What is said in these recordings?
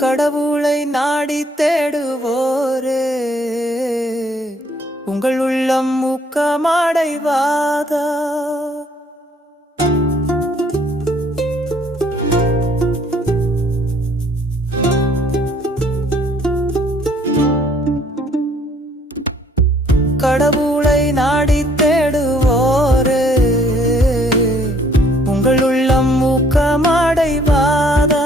கடவுளை நாடி தேடுவோரே, உங்கள் உள்ளம் ஊக்கமடைவாதா? கடவுளை நாடி தேடுவோரே, உங்கள் உள்ளம் ஊக்கமடைவாதா?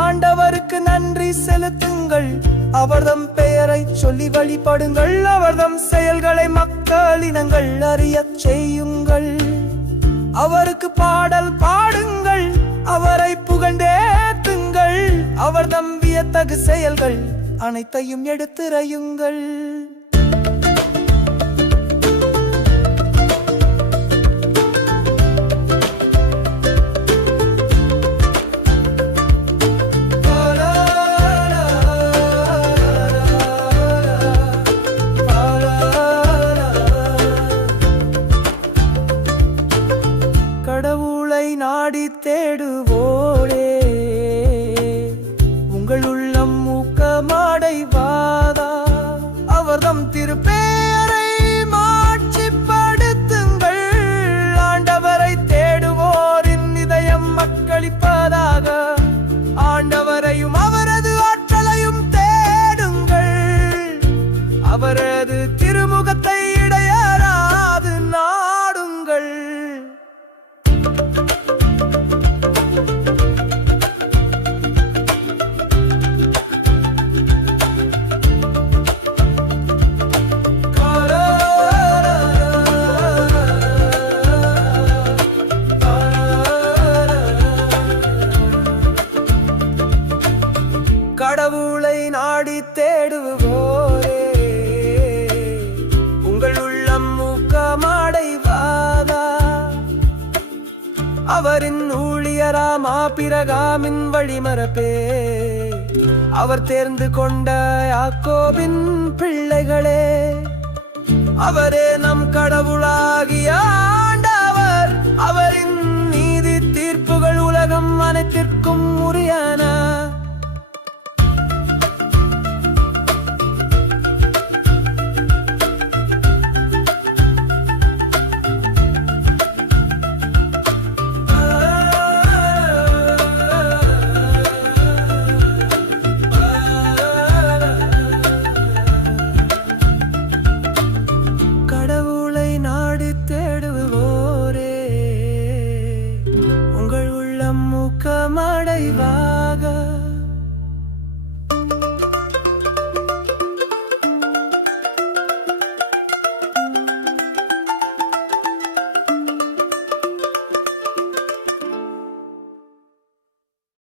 ஆண்டவருக்கு நன்றி செலுத்துங்கள், அவர்தம் பெயரை சொல்லி வழிபடுங்கள், அவர்தம் செயல்களை மக்களினங்கள் அறியச் செய்யுங்கள். அவருக்கு பாடல் பாடுங்கள், அவரை புகழ்ந்தேத்துங்கள், அவர்தம் வியத்தகு செயல்கள் அனைத்தையும் எடுத்துரையுங்கள். கடவுளை நாடி தேடுவோரே, உங்கள் உள்ளம் ஊக்கமடைவாதா? அவர்தம் திருப்பெயரை மாட்சிப்படுத்துங்கள், ஆண்டவரை தேடுவோரின் இதயம் மக்களிப்பதாக. ஆண்டவரையும் அவரது ஆற்றலையும் தேடுங்கள், அவரது திருமுகத்தை இடையறாது நாடுங்கள். கடவுளை நாடி தேடுவோரே, உங்கள் உள்ளம் ஊக்கமடைவாதா? அவரின் ஊழியராமா பிறகாமின் வழிமரப்பே, அவர் தேர்ந்து கொண்ட யாக்கோபின் பிள்ளைகளே, அவரே நம் கடவுளாகிய ஆண்டவர். அவரின் நீதி தீர்ப்புகள் உலகம் அனைத்திற்கும்